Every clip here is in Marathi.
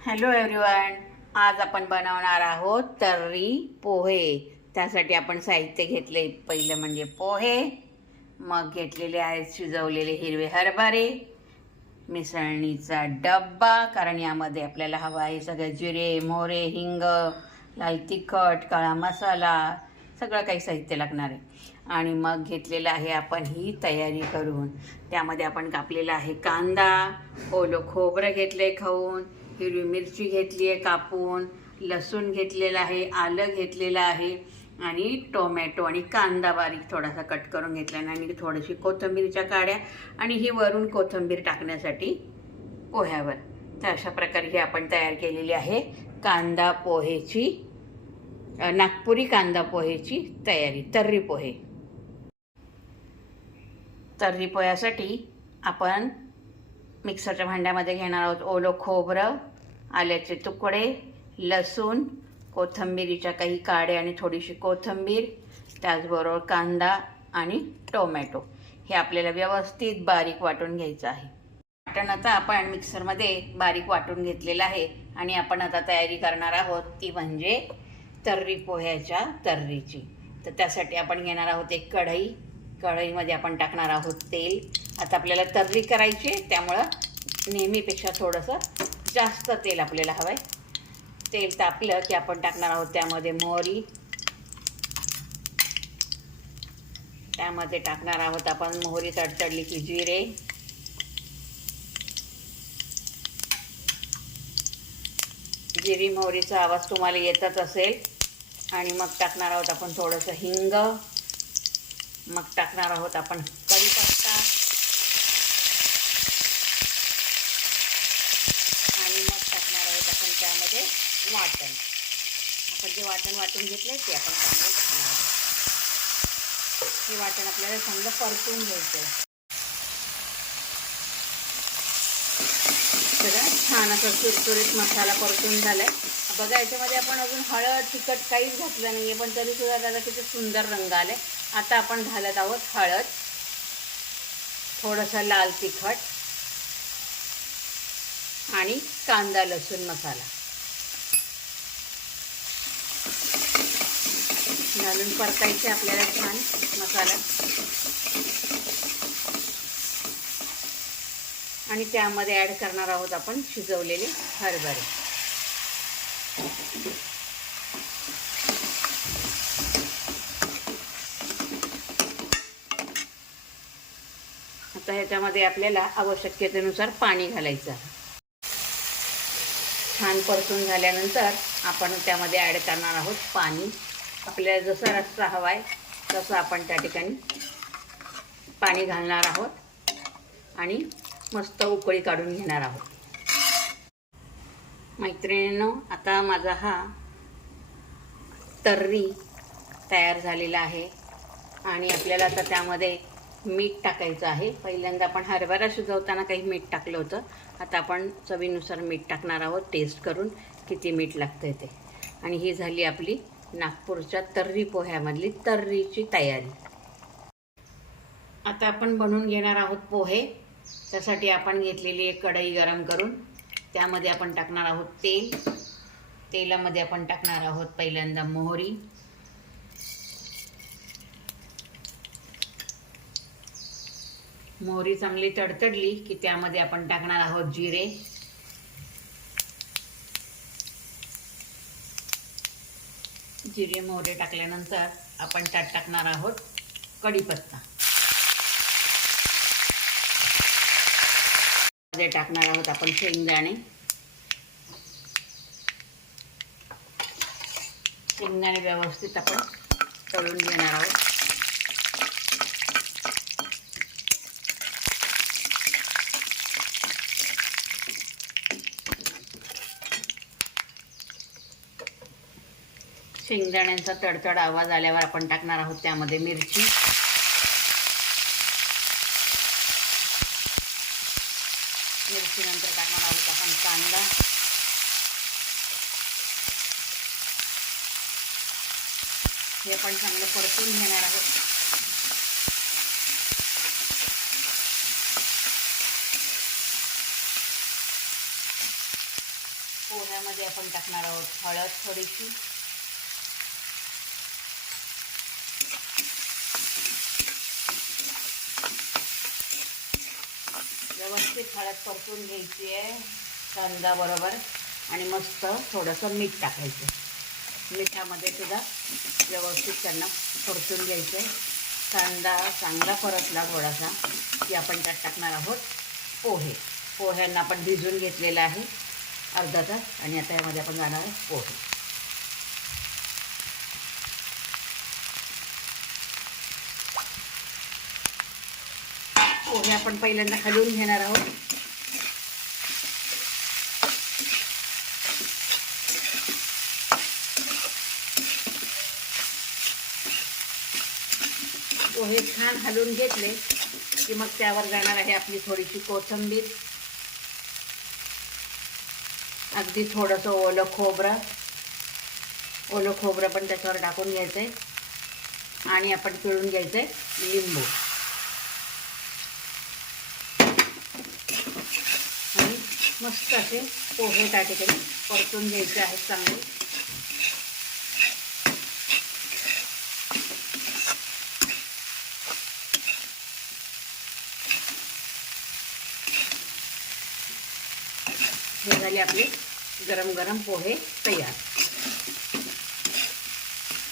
Hello everyone. आज आपण बनवणार आहोत तर्री पोहे. त्यासाठी आपण साहित्य घेतले. पहिलं म्हणजे पोहे, मग घेतलेले आहेत शिजवलेले हिरवे हरभरे, मिसळणीचा डब्बा, कारण यामध्ये आपल्याला हवा आहे सगळे जिरे, मोहरे, हिंग, लाल तिखट, काळा मसाला, सगळं काही साहित्य लागणार आहे. आणि मग घेतलेलं आहे आपण ही तयारी करून. त्यामध्ये आपण कापलेला आहे कांदा, ओलं खोबरं घेतलं आहे खाऊन, हिरवी मिरची घेतली आहे कापून, लसूण घेतलेला आहे, आलं घेतलेलं आहे आणि टोमॅटो आणि कांदा बारीक थोडासा कट करून घेतला आणि थोडीशी कोथिंबीरच्या काड्या आणि ही वरून कोथिंबीर टाकण्यासाठी पोह्यावर. तर अशा प्रकारे ही आपण तयार केलेली आहे कांदा पोहेची, नागपुरी कांदा पोहेची तयारी, तर्री पोहे. तर्री पोह्यासाठी आपण मिक्सरच्या भांड्यामध्ये घेणार आहोत ओलं खोबरं, आल्याचे तुकडे, लसूण, कोथिंबीरीच्या काही काड्या आणि थोडीशी कोथिंबीर, त्याचबरोबर कांदा आणि टोमॅटो. हे आपल्याला व्यवस्थित बारीक वाटून घ्यायचं आहे. वाटण आता आपण मिक्सरमध्ये बारीक वाटून घेतलेलं आहे आणि आपण आता तयारी करणार आहोत ती म्हणजे तर्री पोह्याच्या तर्रीची. तर त्यासाठी आपण घेणार आहोत एक कढई. कढईमध्ये आपण टाकणार आहोत तेल. आता आपल्याला तर्री करायची आहे त्यामुळं नेहमीपेक्षा थोडंसं जास्त तेल आपल्याला हवं आहे. तेल तापलं की आपण टाकणार आहोत त्यामध्ये मोहरी, त्यामध्ये टाकणार आहोत आपण मोहरी तडतडली की जिरे, जिरी मोहरीचा आवाज तुम्हाला येतच असेल. आणि मग टाकणार आहोत आपण थोडंसं हिंग, मग टाकणार आहोत आपण कढीपत्ता आणि मग टाकणार आहोत आपण त्यामध्ये वाटण. आपण जे वाटण वाटून घेतले ते आपण त्यामध्ये टाकणार आहोत. हे वाटण आपल्याला चांगलं परतून घ्यायचं. सगळं छान असं सुरसुरीत मसाला परतून झालाय. बघा याच्यामध्ये आपण अजून हळद तिखट काहीच घातलं नाही आहे, पण तरीसुद्धा त्याचा किती सुंदर रंग आला आहे. आता आपण घालत आहोत हळद, थोडंसं लाल तिखट आणि कांदा लसूण मसाला घालून परतायचे आपल्याला छान मसाला. आणि त्यामध्ये ॲड करणार आहोत आपण शिजवलेले हरभरे. आता ह्याच्यामध्ये आपल्याला आवश्यकतेनुसार पाणी घालायचं. छान परतून झाल्यानंतर आपण त्यामध्ये ॲड करणार आहोत पाणी. आपल्याला जसा रस्सा हवा आहे तसं आपण त्या ठिकाणी पाणी घालणार आहोत आणि मस्त उकळी काढून घेणार आहोत. मैत्रिणींनो, आता माझा हा तर्री तयार झालेला आहे आणि आपल्याला आता त्यामध्ये मीठ टाकायचं आहे. पहिल्यांदा आपण हरभरा शिजवताना काही मीठ टाकलं होतं. आता आपण चवीनुसार मीठ टाकणार आहोत, टेस्ट करून किती मीठ लागतं ते. आणि ही झाली आपली नागपूरच्या तर्री पोह्यामधली तर्रीची तयारी. आता आपण बनवून घेणार आहोत पोहे. त्यासाठी आपण घेतलेली एक कढई गरम करून त्यामध्ये आपण टाकणार आहोत तेल. तेलामध्ये आपण टाकणार आहोत पहिल्यांदा मोहरी, मोहरी चांगली तडतडली की त्यामध्ये आपण टाकणार आहोत जिरे, जिरे मोहरी टाकल्यानंतर आपण त्यात टाकणार आहोत कढीपत्ता, मध्ये टाकणार आहोत आपण शेंगदाणे. शेंगदाणे व्यवस्थित आपण तळून घेणार आहोत. शेंगदाण्यांचा तडतड आवाज आल्यावर आपण टाकणार आहोत त्यामध्ये मिरची, मिरचीनंतर टाकणार आहोत आपण कांदा, हे आपण चांगलं परतून घेणार आहोत. पोह्यामध्ये आपण टाकणार आहोत हळद थोडीशी, व्यवस्थित हळद परतून घ्यायची आहे कांदा बरोबर आणि मस्त थोडंसं मीठ टाकायचं. मिठामध्ये सुद्धा व्यवस्थित त्यांना परतून घ्यायचं आहे. कांदा चांगला परतला थोडासा की आपण त्यात टाकणार आहोत पोहे. पोह्यांना आपण भिजवून घेतलेलं आहे अर्धा तास आणि आता यामध्ये आपण घालणार आहोत पोहे. पोहे आपण पहिल्यांदा हलवून घेणार आहोत. पोहे छान हलवून घेतले की मग त्यावर जाणार आहे आपली थोडीशी कोथिंबीर, अगदी थोडंसं ओलं खोबरं पण त्याच्यावर टाकून घ्यायचं आहे आणि आपण पिळून घ्यायचं आहे लिंबू आणि मस्त असे पोहे त्या ठिकाणी परतून घ्यायचे आहेत चांगले. हे झाले आपले गरम गरम पोहे तयार.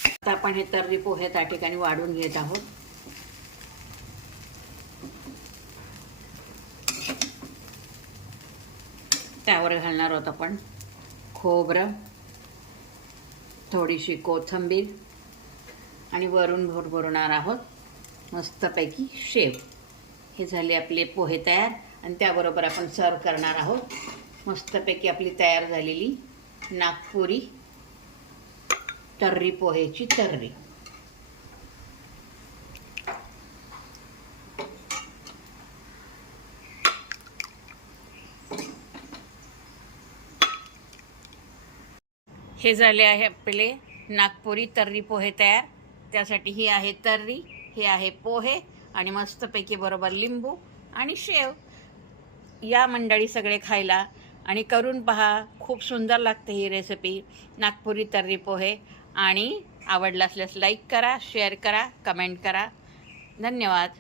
आता आपण हे तर्री पोहे त्या ठिकाणी वाढून घेत आहोत. त्यावर घालणार आहोत आपण खोबरं, थोडीशी कोथिंबीर आणि वरून भरभरणार आहोत मस्तपैकी शेव. हे झाले आपले पोहे तयार आणि त्याबरोबर आपण सर्व करणार आहोत मस्तपैकी आपली तयार झालेली नागपुरी तर्री पोहेची तर्री. हे झाले आहे आपले नागपुरी तर्री पोहे तयार. त्यासाठी ही आहे तर्री, हे आहे पोहे आणि मस्तपैकी बरोबर लिंबू आणि शेव. या मंडळी सगळे खायला आणि करून पहा. खूप सुंदर लागते ही रेसिपी नागपुरी तर्री पोहे. आणि आवडला असल्यास लाईक करा, शेअर करा, कमेंट करा. धन्यवाद.